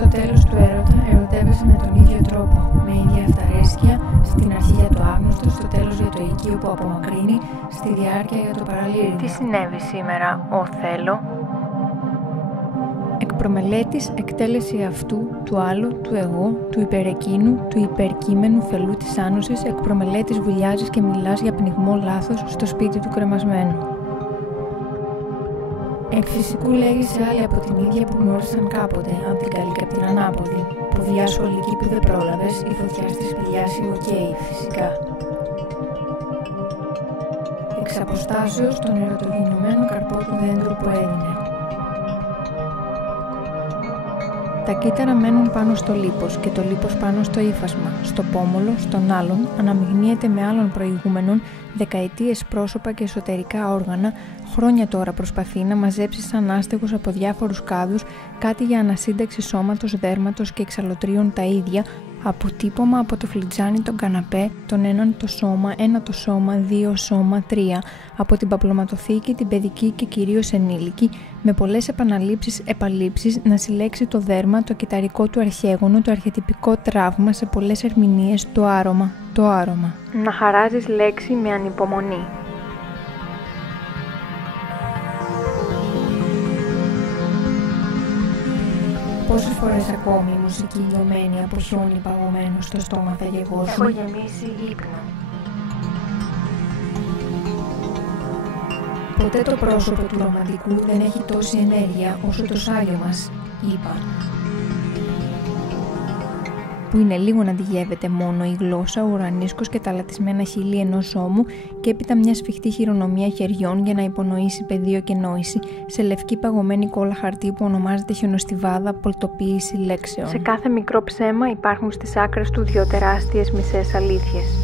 Στο τέλος του έρωτα ερωτεύεσαι με τον ίδιο τρόπο, με ίδια αυταρέσκεια, στην αρχή για το άγνωστο, στο τέλος για το οικείο που απομακρύνει, στη διάρκεια για το παραλήρημα. Τι συνέβη σήμερα, Οθέλο? Εκ προμελέτης εκτέλεση αυτού, του άλλου, του εγώ, του υπερεκείνου, του υπερκείμενου φελού της άνοσης, εκ προμελέτης βουλιάζεις και μιλάς για πνιγμό λάθος στο σπίτι του κρεμασμένου. Εκ φυσικού λέγεις σε άλλη από την ίδια που γνώρισαν κάποτε, από την καλή και από την ανάποδη. Ποδιά σχολική που δεν πρόλαβες, η φωτιά στη σπηλιά οκ, φυσικά. Εξ αποστάσεως τον ερωτογενωμένο καρπό του δέντρου που έδινε. Τα κύτταρα μένουν πάνω στο λίπος και το λίπος πάνω στο ύφασμα, στο πόμολο, στον άλλον, αναμειγνύεται με άλλων προηγούμενων, δεκαετίες πρόσωπα και εσωτερικά όργανα, χρόνια τώρα προσπαθεί να μαζέψει σαν άστεγος από διάφορους κάδους κάτι για ανασύνταξη σώματος, δέρματος και εξαλλοτρίων τα ίδια, αποτύπωμα από το φλιτζάνι τον καναπέ, τον έναν το σώμα, ένα το σώμα, δύο σώμα, τρία, από την παπλωματοθήκη, την παιδική και κυρίως ενήλικη, με πολλές επαλήψεις να συλλέξει το δέρμα, το κυταρικό του αρχαίγωνο, το αρχετυπικό τραύμα σε πολλές ερμηνείες, το άρωμα. Να χαράζεις λέξη με ανυπομονή. Πόσες φορές ακόμη η μουσική λιωμένη από χιόνι παγωμένο στο στόμα θα γεγώσει. Έχω γεμίσει ύπνο. Ποτέ το πρόσωπο του ρομαντικού δεν έχει τόση ενέργεια όσο το σάλιο μας, είπα. Που είναι λίγο να αντιγεύεται μόνο η γλώσσα, ο ουρανίσκος και τα λατισμένα χείλη ενός ώμου και έπειτα μια σφιχτή χειρονομία χεριών για να υπονοήσει πεδίο και νόηση σε λευκή παγωμένη κόλλα χαρτί που ονομάζεται χιονοστιβάδα, πολτοποίηση λέξεων. Σε κάθε μικρό ψέμα υπάρχουν στις άκρες του δύο τεράστιες μισές αλήθειες.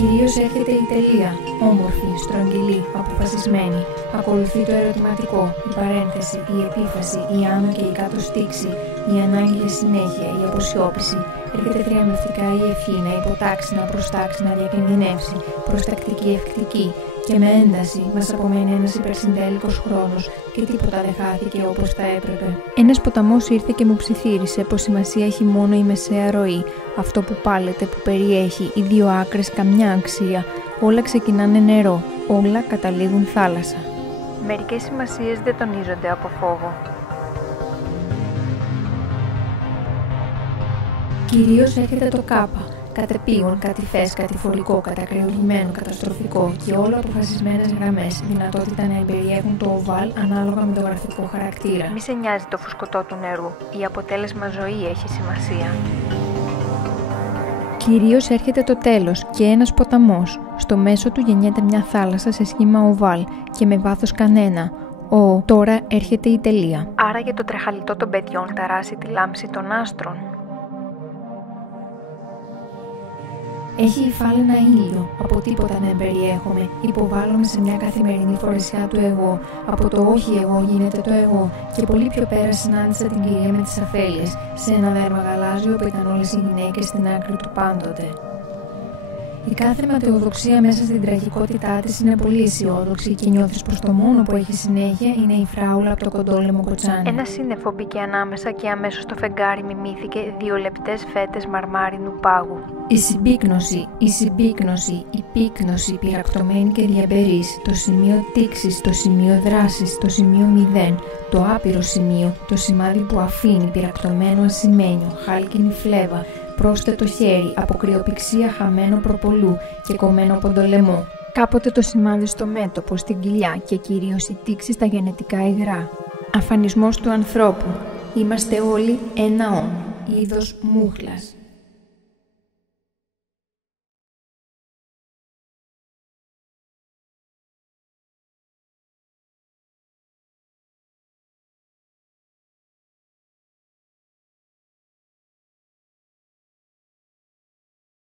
Κυρίως έρχεται η τελεία, όμορφη, στρογγυλή, αποφασισμένη. Ακολουθεί το ερωτηματικό, η παρένθεση, η επίφαση, η άνω και η κάτω στίξη, η ανάγκη για συνέχεια, η αποσιώπηση. Έρχεται τριαμβευτικά η ευχή να υποτάξει, να προστάξει, να διακινδυνεύσει, προστακτική ευκτική. Και με ένταση μας απομένει ένας υπερσυντέλικος χρόνος και τίποτα δεν χάθηκε όπως θα έπρεπε. Ένας ποταμός ήρθε και μου ψιθύρισε πως σημασία έχει μόνο η μεσαία ροή, αυτό που πάλεται, που περιέχει οι δύο άκρες καμιά αξία. Όλα ξεκινάνε νερό, όλα καταλήγουν θάλασσα. Μερικές σημασίες δεν τονίζονται από φόβο. Κυρίως έρχεται το κάπα. Κατεπήγον, κατηφές, κατηφορικό, κατακρεουργημένο, καταστροφικό και όλο αποφασισμένες γραμμές, δυνατότητα να εμπεριέχουν το οβάλ ανάλογα με το γραφικό χαρακτήρα. Μη σε νοιάζει το φουσκωτό του νερού, η αποτέλεσμα ζωή έχει σημασία. Κυρίως έρχεται το τέλος και ένας ποταμός. Στο μέσο του γεννιέται μια θάλασσα σε σχήμα οβάλ και με βάθος κανένα. Τώρα έρχεται η τελεία. Άρα για το τρεχαλιτό των παιδιών ταράσει τη λάμψη των άστρων. Έχει υφάλαινα ήλιο, από τίποτα δεν περιέχομαι, υποβάλλομαι σε μια καθημερινή φορεσιά του εγώ, από το όχι εγώ γίνεται το εγώ και πολύ πιο πέρα συνάντησα την κυρία με τις αφέλειες, σε ένα δέρμα γαλάζιο που ήταν όλες οι γυναίκες στην άκρη του πάντοτε. Η κάθε ματαιοδοξία μέσα στην τραγικότητά της είναι πολύ αισιόδοξη και νιώθεις πως το μόνο που έχει συνέχεια είναι η φράουλα από το κοντόλεμο κοτσάνι. Ένα σύννεφο μπήκε ανάμεσα και αμέσως το φεγγάρι μιμήθηκε 2 λεπτές φέτες μαρμάρινου πάγου. Η συμπίκνωση, η πύκνωση πυρακτωμένη και διαμπερής, το σημείο τήξης, το σημείο δράσης, το σημείο 0, το άπειρο σημείο, το σημάδι που αφήνει πυρακτωμένο ασημένιο, χάλκινη φλέβα, πρόσθετο χέρι, αποκριοπηξία χαμένο προπολού και κομμένο από το λαιμό. Κάποτε το σημάδι στο μέτωπο, στην κοιλιά και κυρίως η τήξη στα γενετικά υγρά. Αφανισμός του ανθρώπου. Είμαστε όλοι ένα όν, είδος μούχλας.